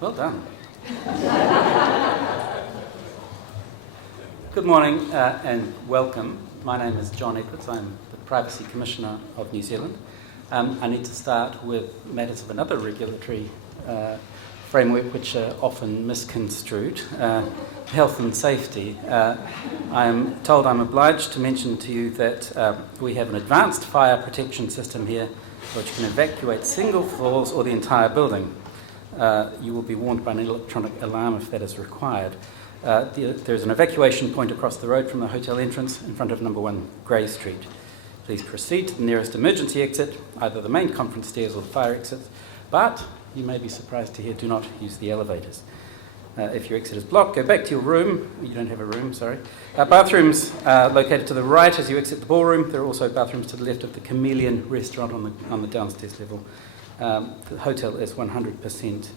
Well done. Good morning and welcome. My name is John Edwards. I'm the Privacy Commissioner of New Zealand. I need to start with matters of another regulatory framework which are often misconstrued, health and safety. I am told I'm obliged to mention to you that we have an advanced fire protection system here which can evacuate single floors or the entire building. You will be warned by an electronic alarm if that is required. There's an evacuation point across the road from the hotel entrance in front of number 1 Grey Street. Please proceed to the nearest emergency exit, either the main conference stairs or the fire exits, but you may be surprised to hear do not use the elevators. If your exit is blocked, go back to your room. You don't have a room, sorry. Bathrooms located to the right as you exit the ballroom. There are also bathrooms to the left of the Chameleon restaurant on the downstairs level. The hotel is 100%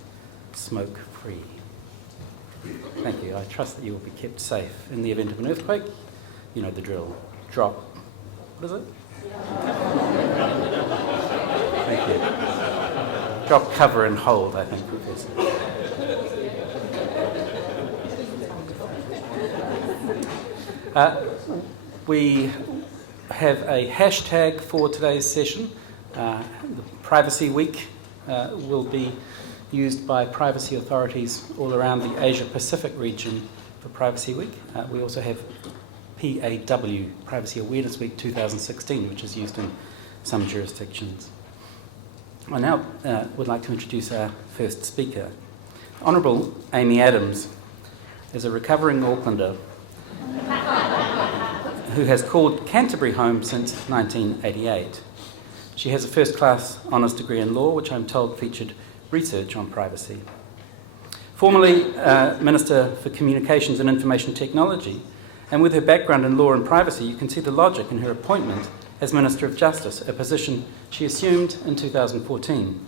smoke-free. Thank you. I trust that you will be kept safe in the event of an earthquake. You know the drill. Drop. What is it? Thank you. Drop, cover, and hold, I think, Professor. We have a hashtag for today's session. The Privacy Week will be used by privacy authorities all around the Asia-Pacific region for Privacy Week. We also have PAW, Privacy Awareness Week 2016, which is used in some jurisdictions. I now would like to introduce our first speaker. Honourable Amy Adams is a recovering Aucklander who has called Canterbury home since 1988. She has a first-class honours degree in law, which I'm told featured research on privacy. Formerly Minister for Communications and Information Technology, and with her background in law and privacy, you can see the logic in her appointment as Minister of Justice, a position she assumed in 2014.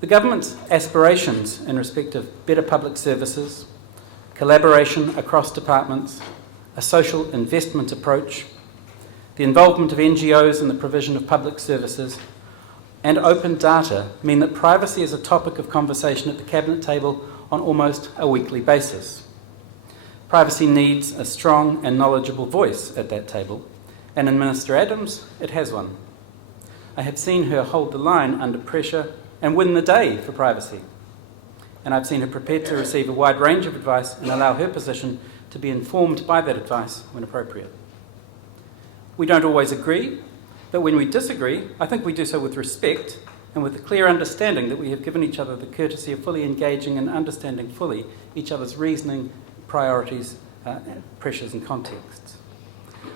The government's aspirations in respect of better public services, collaboration across departments, a social investment approach, the involvement of NGOs in the provision of public services, and open data mean that privacy is a topic of conversation at the Cabinet table on almost a weekly basis. Privacy needs a strong and knowledgeable voice at that table, and in Minister Adams, it has one. I have seen her hold the line under pressure and win the day for privacy. And I've seen her prepared to receive a wide range of advice and allow her position to be informed by that advice when appropriate. We don't always agree, but when we disagree, I think we do so with respect and with a clear understanding that we have given each other the courtesy of fully engaging and understanding fully each other's reasoning, priorities, pressures and contexts.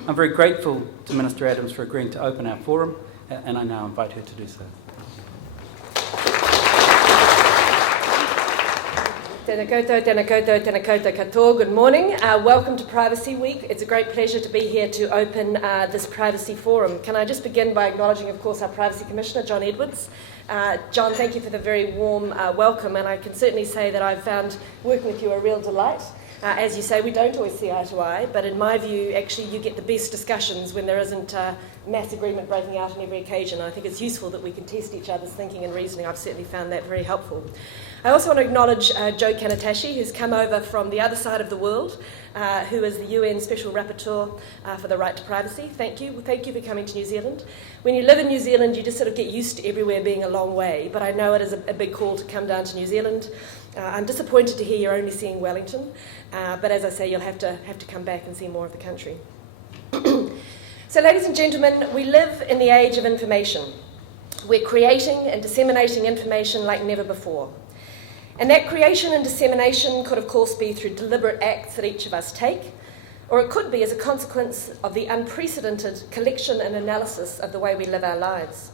I'm very grateful to Minister Adams for agreeing to open our forum, and I now invite her to do so. Tēnā koutou, tēnā koutou, tēnā koutou katoa. Good morning. Welcome to Privacy Week. It's a great pleasure to be here to open this Privacy Forum. Can I just begin by acknowledging, of course, our Privacy Commissioner, John Edwards. John, thank you for the very warm welcome, and I can certainly say that I've found working with you a real delight. As you say, we don't always see eye to eye, but in my view, actually, you get the best discussions when there isn't mass agreement breaking out on every occasion. I think it's useful that we can test each other's thinking and reasoning. I've certainly found that very helpful. I also want to acknowledge Joe Kanatashi, who's come over from the other side of the world, who is the UN Special Rapporteur for the right to privacy. Thank you. Thank you for coming to New Zealand. When you live in New Zealand, you just sort of get used to everywhere being a long way, but I know it is a big call to come down to New Zealand. I'm disappointed to hear you're only seeing Wellington, but as I say, you'll have to come back and see more of the country. So, ladies and gentlemen, we live in the age of information. We're creating and disseminating information like never before. And that creation and dissemination could, of course, be through deliberate acts that each of us take, or it could be as a consequence of the unprecedented collection and analysis of the way we live our lives.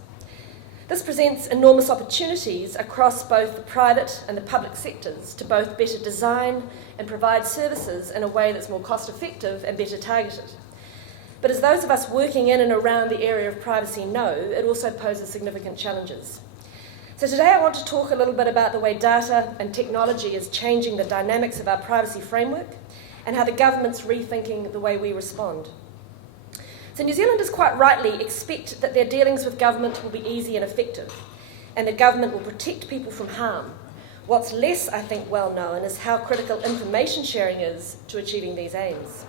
This presents enormous opportunities across both the private and the public sectors to both better design and provide services in a way that's more cost-effective and better targeted. But as those of us working in and around the area of privacy know, it also poses significant challenges. So today I want to talk a little bit about the way data and technology is changing the dynamics of our privacy framework and how the government's rethinking the way we respond. So New Zealanders quite rightly expect that their dealings with government will be easy and effective, and that government will protect people from harm, What's less, I think, well known is how critical information sharing is to achieving these aims.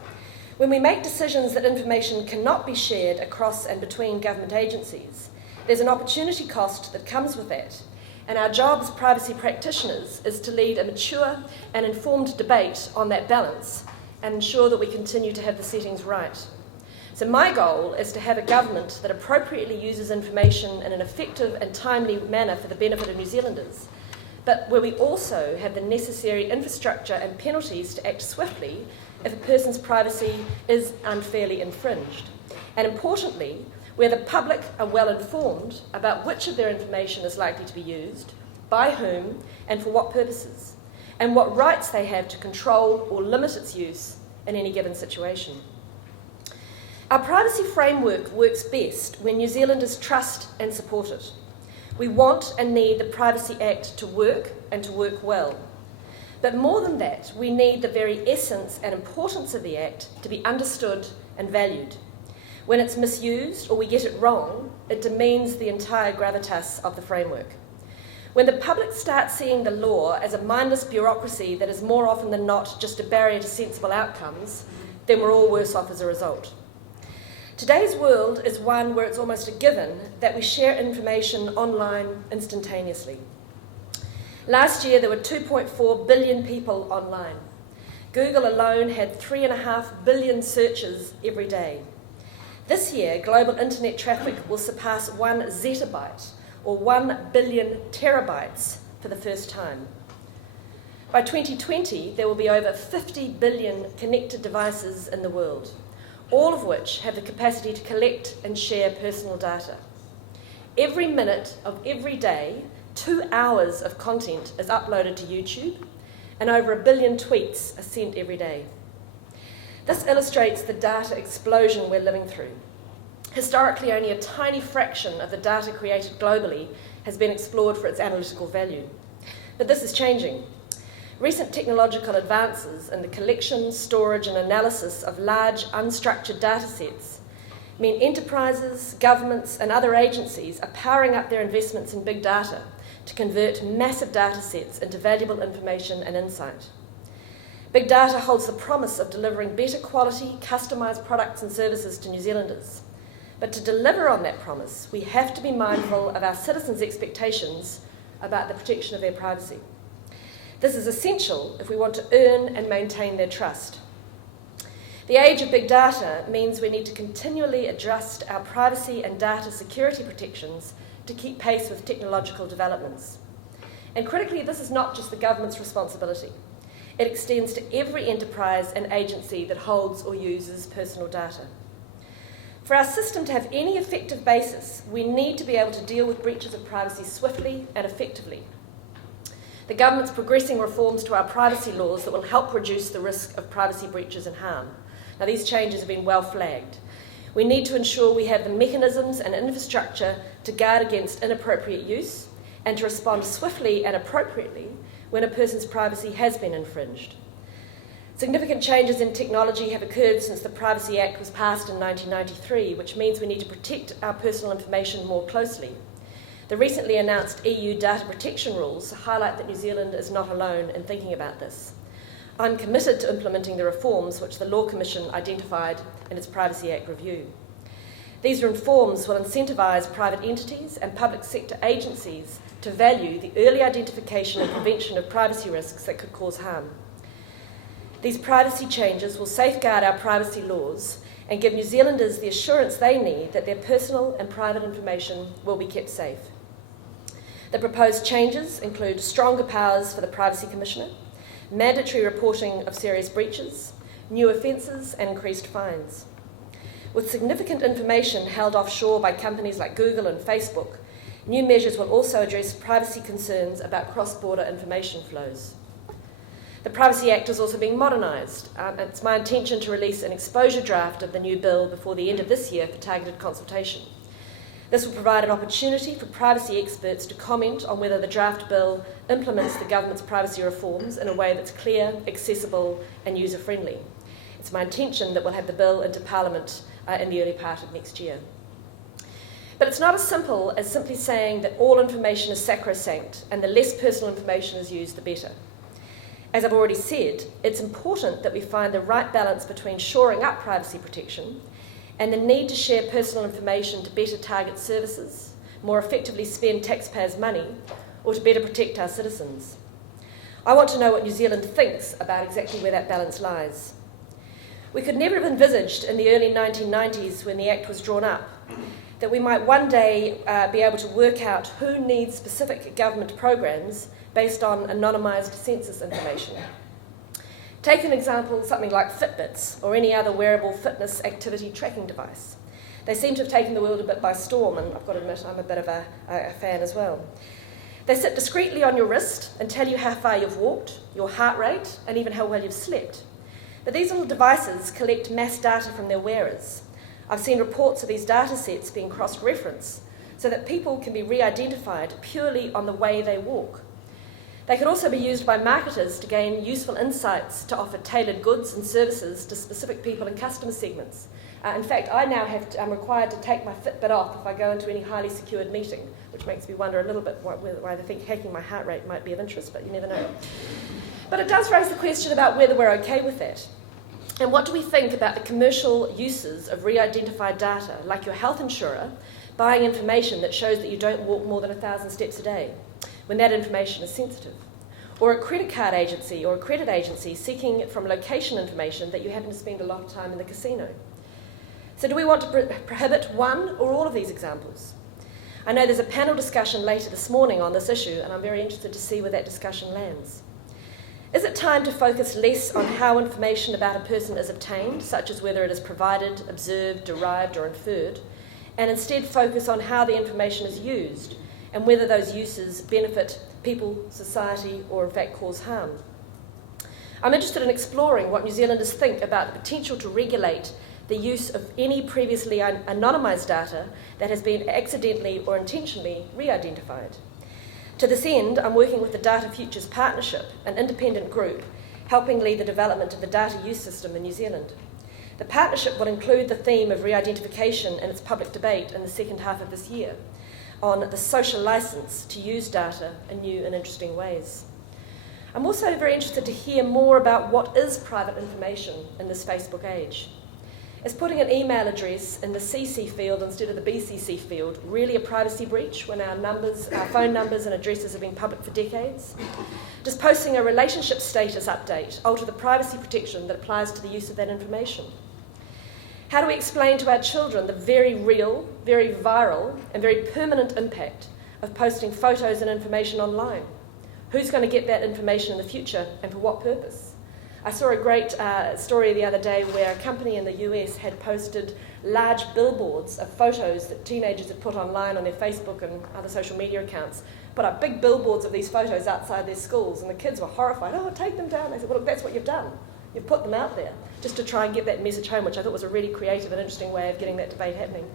When we make decisions that information cannot be shared across and between government agencies, there's an opportunity cost that comes with that. And our job as privacy practitioners is to lead a mature and informed debate on that balance and ensure that we continue to have the settings right. So my goal is to have a government that appropriately uses information in an effective and timely manner for the benefit of New Zealanders, but where we also have the necessary infrastructure and penalties to act swiftly if a person's privacy is unfairly infringed. And importantly, where the public are well informed about which of their information is likely to be used, by whom, and for what purposes, and what rights they have to control or limit its use in any given situation. Our privacy framework works best when New Zealanders trust and support it. We want and need the Privacy Act to work and to work well. But more than that, we need the very essence and importance of the Act to be understood and valued. When it's misused or we get it wrong, it demeans the entire gravitas of the framework. When the public starts seeing the law as a mindless bureaucracy that is more often than not just a barrier to sensible outcomes, then we're all worse off as a result. Today's world is one where it's almost a given that we share information online instantaneously. Last year, there were 2.4 billion people online. Google alone had 3.5 billion searches every day. This year, global internet traffic will surpass 1 zettabyte, or 1 billion terabytes, for the first time. By 2020, there will be over 50 billion connected devices in the world, all of which have the capacity to collect and share personal data. Every minute of every day, 2 hours of content is uploaded to YouTube, and over 1 billion tweets are sent every day. This illustrates the data explosion we're living through. Historically, only a tiny fraction of the data created globally has been explored for its analytical value. But this is changing. Recent technological advances in the collection, storage, and analysis of large, unstructured data sets mean enterprises, governments, and other agencies are powering up their investments in big data to convert massive data sets into valuable information and insight. Big data holds the promise of delivering better quality, customised products and services to New Zealanders. But to deliver on that promise, we have to be mindful of our citizens' expectations about the protection of their privacy. This is essential if we want to earn and maintain their trust. The age of big data means we need to continually adjust our privacy and data security protections to keep pace with technological developments. And critically, this is not just the government's responsibility. It extends to every enterprise and agency that holds or uses personal data. For our system to have any effective basis, we need to be able to deal with breaches of privacy swiftly and effectively. The government's progressing reforms to our privacy laws that will help reduce the risk of privacy breaches and harm. Now, these changes have been well flagged. We need to ensure we have the mechanisms and infrastructure to guard against inappropriate use and to respond swiftly and appropriately when a person's privacy has been infringed. Significant changes in technology have occurred since the Privacy Act was passed in 1993, which means we need to protect our personal information more closely. The recently announced EU data protection rules highlight that New Zealand is not alone in thinking about this. I'm committed to implementing the reforms which the Law Commission identified in its Privacy Act review. These reforms will incentivise private entities and public sector agencies to value the early identification and prevention of privacy risks that could cause harm. These privacy changes will safeguard our privacy laws and give New Zealanders the assurance they need that their personal and private information will be kept safe. The proposed changes include stronger powers for the Privacy Commissioner, mandatory reporting of serious breaches, new offences and increased fines. With significant information held offshore by companies like Google and Facebook, new measures will also address privacy concerns about cross-border information flows. The Privacy Act is also being modernised. It's my intention to release an exposure draft of the new bill before the end of this year for targeted consultation. This will provide an opportunity for privacy experts to comment on whether the draft bill implements the government's privacy reforms in a way that's clear, accessible and user-friendly. It's my intention that we'll have the bill into Parliament in the early part of next year. But it's not as simple as simply saying that all information is sacrosanct and the less personal information is used, the better. As I've already said, it's important that we find the right balance between shoring up privacy protection and the need to share personal information to better target services, more effectively spend taxpayers' money, or to better protect our citizens. I want to know what New Zealand thinks about exactly where that balance lies. We could never have envisaged in the early 1990s, when the Act was drawn up, that we might one day be able to work out who needs specific government programs based on anonymised census information. Take an example, something like Fitbits or any other wearable fitness activity tracking device. They seem to have taken the world a bit by storm, and I've got to admit I'm a bit of a fan as well. They sit discreetly on your wrist and tell you how far you've walked, your heart rate, and even how well you've slept. But these little devices collect mass data from their wearers. I've seen reports of these data sets being cross-referenced so that people can be re-identified purely on the way they walk. They can also be used by marketers to gain useful insights to offer tailored goods and services to specific people and customer segments. In fact, I now I'm required to take my Fitbit off if I go into any highly secured meeting, which makes me wonder a little bit why they think hacking my heart rate might be of interest, but you never know. But it does raise the question about whether we're okay with that. And what do we think about the commercial uses of re-identified data, like your health insurer buying information that shows that you don't walk more than 1,000 steps a day, when that information is sensitive? Or a credit card agency or a credit agency seeking from location information that you happen to spend a lot of time in the casino. So do we want to prohibit one or all of these examples? I know there's a panel discussion later this morning on this issue, and I'm very interested to see where that discussion lands. Is it time to focus less on how information about a person is obtained, such as whether it is provided, observed, derived, or inferred, and instead focus on how the information is used and whether those uses benefit people, society, or in fact cause harm? I'm interested in exploring what New Zealanders think about the potential to regulate the use of any previously anonymised data that has been accidentally or intentionally re-identified. To this end, I'm working with the Data Futures Partnership, an independent group helping lead the development of the data use system in New Zealand. The partnership will include the theme of re-identification in its public debate in the second half of this year on the social licence to use data in new and interesting ways. I'm also very interested to hear more about what is private information in this Facebook age. Is putting an email address in the CC field instead of the BCC field really a privacy breach when our phone numbers and addresses have been public for decades? Does posting a relationship status update alter the privacy protection that applies to the use of that information? How do we explain to our children the very real, very viral, and very permanent impact of posting photos and information online? Who's going to get that information in the future, and for what purpose? I saw a great story the other day where a company in the US had posted large billboards of photos that teenagers had put online on their Facebook and other social media accounts, put up big billboards of these photos outside their schools, and the kids were horrified. Oh, take them down. They said, well, look, that's what you've done. You've put them out there just to try and get that message home, which I thought was a really creative and interesting way of getting that debate happening.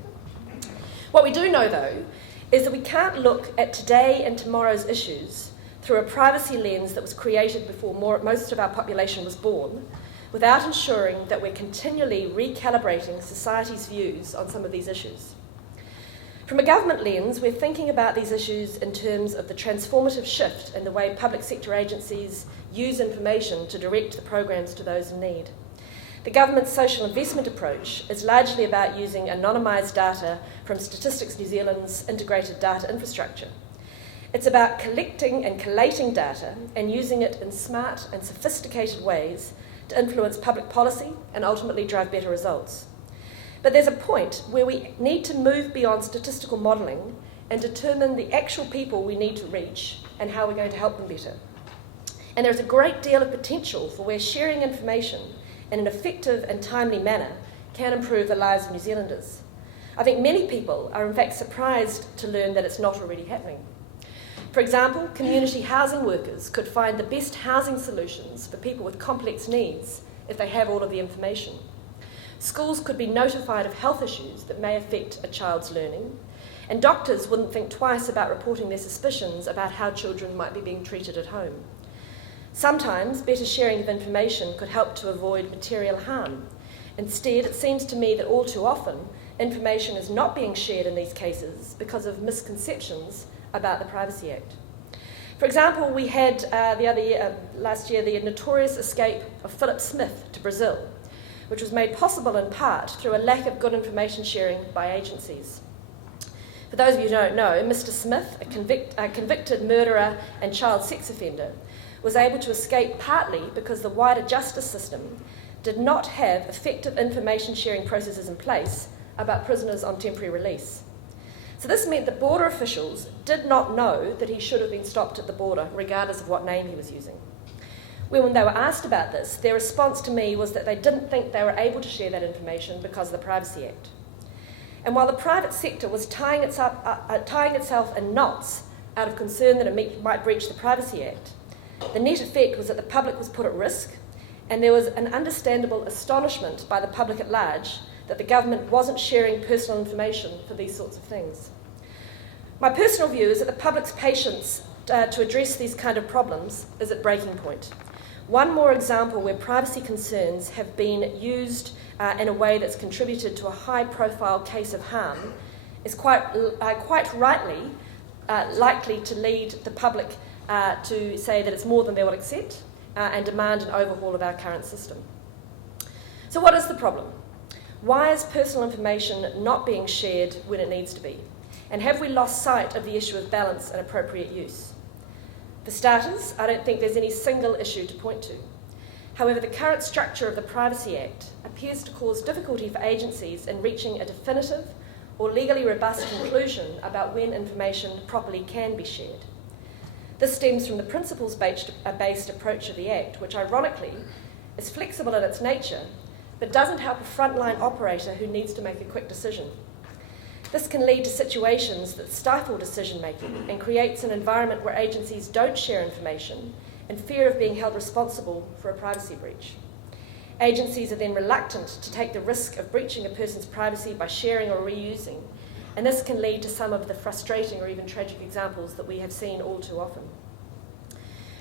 What we do know, though, is that we can't look at today and tomorrow's issues through a privacy lens that was created before most of our population was born, without ensuring that we're continually recalibrating society's views on some of these issues. From a government lens, we're thinking about these issues in terms of the transformative shift in the way public sector agencies use information to direct the programs to those in need. The government's social investment approach is largely about using anonymised data from Statistics New Zealand's integrated data infrastructure. It's about collecting and collating data and using it in smart and sophisticated ways to influence public policy and ultimately drive better results. But there's a point where we need to move beyond statistical modelling and determine the actual people we need to reach and how we're going to help them better. And there's a great deal of potential for where sharing information in an effective and timely manner can improve the lives of New Zealanders. I think many people are in fact surprised to learn that it's not already happening. For example, community housing workers could find the best housing solutions for people with complex needs if they have all of the information. Schools could be notified of health issues that may affect a child's learning, and doctors wouldn't think twice about reporting their suspicions about how children might be being treated at home. Sometimes better sharing of information could help to avoid material harm. Instead, it seems to me that all too often, information is not being shared in these cases because of misconceptions about the Privacy Act. For example, we had last year the notorious escape of Philip Smith to Brazil, which was made possible in part through a lack of good information sharing by agencies. For those of you who don't know, Mr. Smith, a convicted murderer and child sex offender, was able to escape partly because the wider justice system did not have effective information sharing processes in place about prisoners on temporary release. So this meant that border officials did not know that he should have been stopped at the border, regardless of what name he was using. When they were asked about this, their response to me was that they didn't think they were able to share that information because of the Privacy Act. And while the private sector was tying itself in knots out of concern that it might breach the Privacy Act, the net effect was that the public was put at risk, and there was an understandable astonishment by the public at large that the government wasn't sharing personal information for these sorts of things. My personal view is that the public's patience to address these kind of problems is at breaking point. One more example where privacy concerns have been used in a way that's contributed to a high-profile case of harm is quite rightly likely to lead the public to say that it's more than they will accept and demand an overhaul of our current system. So what is the problem? Why is personal information not being shared when it needs to be? And have we lost sight of the issue of balance and appropriate use? For starters, I don't think there's any single issue to point to. However, the current structure of the Privacy Act appears to cause difficulty for agencies in reaching a definitive or legally robust conclusion about when information properly can be shared. This stems from the principles-based approach of the Act, which ironically is flexible in its nature, but doesn't help a frontline operator who needs to make a quick decision. This can lead to situations that stifle decision-making and creates an environment where agencies don't share information in fear of being held responsible for a privacy breach. Agencies are then reluctant to take the risk of breaching a person's privacy by sharing or reusing, and this can lead to some of the frustrating or even tragic examples that we have seen all too often.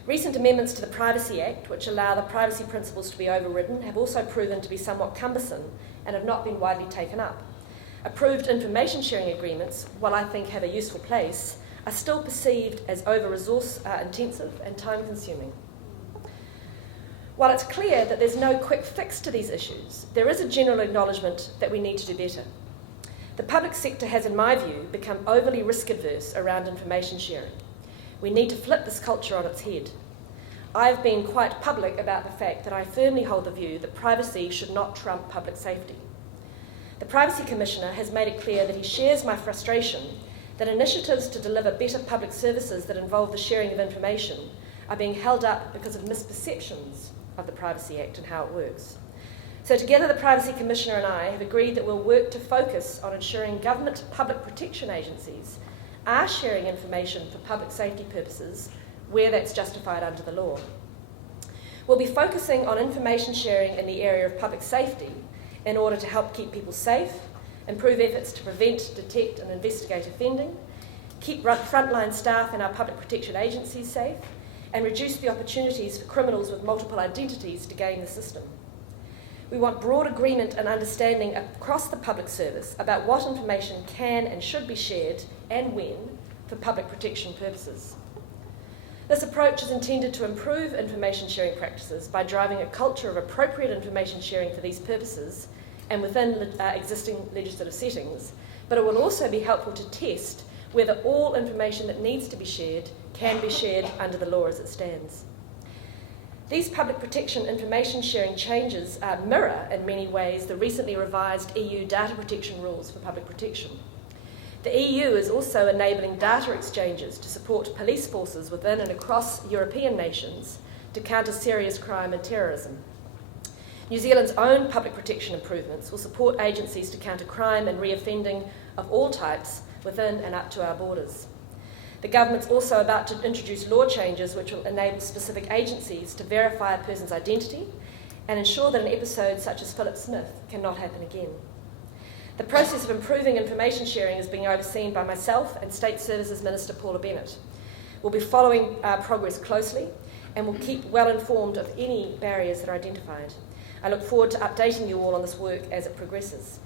Recent amendments to the Privacy Act, which allow the privacy principles to be overridden, have also proven to be somewhat cumbersome and have not been widely taken up. Approved information sharing agreements, while I think have a useful place, are still perceived as over-resource intensive and time-consuming. While it's clear that there's no quick fix to these issues, there is a general acknowledgement that we need to do better. The public sector has, in my view, become overly risk-averse around information sharing. We need to flip this culture on its head. I've been quite public about the fact that I firmly hold the view that privacy should not trump public safety. The Privacy Commissioner has made it clear that he shares my frustration that initiatives to deliver better public services that involve the sharing of information are being held up because of misperceptions of the Privacy Act and how it works. So together the Privacy Commissioner and I have agreed that we'll work to focus on ensuring government public protection agencies are sharing information for public safety purposes where that's justified under the law. We'll be focusing on information sharing in the area of public safety in order to help keep people safe, improve efforts to prevent, detect and investigate offending, keep frontline staff in our public protection agencies safe, and reduce the opportunities for criminals with multiple identities to game the system. We want broad agreement and understanding across the public service about what information can and should be shared and when for public protection purposes. This approach is intended to improve information sharing practices by driving a culture of appropriate information sharing for these purposes and within existing legislative settings, but it will also be helpful to test whether all information that needs to be shared can be shared under the law as it stands. These public protection information sharing changes mirror in many ways the recently revised EU data protection rules for public protection. The EU is also enabling data exchanges to support police forces within and across European nations to counter serious crime and terrorism. New Zealand's own public protection improvements will support agencies to counter crime and reoffending of all types within and up to our borders. The government's also about to introduce law changes which will enable specific agencies to verify a person's identity and ensure that an episode such as Philip Smith cannot happen again. The process of improving information sharing is being overseen by myself and State Services Minister Paula Bennett. We'll be following progress closely and will keep well informed of any barriers that are identified. I look forward to updating you all on this work as it progresses.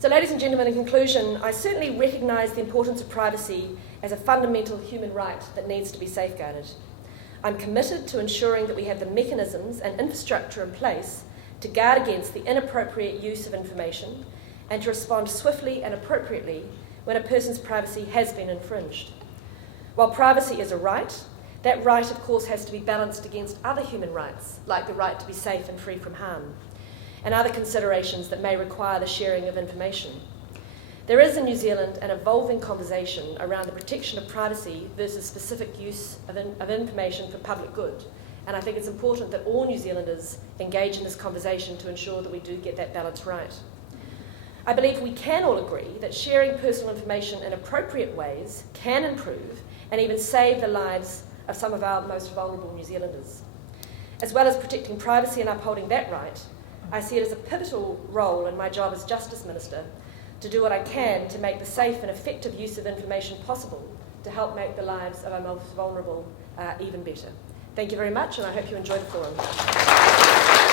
So, ladies and gentlemen, in conclusion, I certainly recognise the importance of privacy as a fundamental human right that needs to be safeguarded. I'm committed to ensuring that we have the mechanisms and infrastructure in place to guard against the inappropriate use of information and to respond swiftly and appropriately when a person's privacy has been infringed. While privacy is a right, that right, of course, has to be balanced against other human rights, like the right to be safe and free from harm, and other considerations that may require the sharing of information. There is in New Zealand an evolving conversation around the protection of privacy versus specific use of information for public good, and I think it's important that all New Zealanders engage in this conversation to ensure that we do get that balance right. I believe we can all agree that sharing personal information in appropriate ways can improve and even save the lives of some of our most vulnerable New Zealanders. As well as protecting privacy and upholding that right, I see it as a pivotal role in my job as Justice Minister to do what I can to make the safe and effective use of information possible to help make the lives of our most vulnerable even better. Thank you very much, and I hope you enjoy the forum.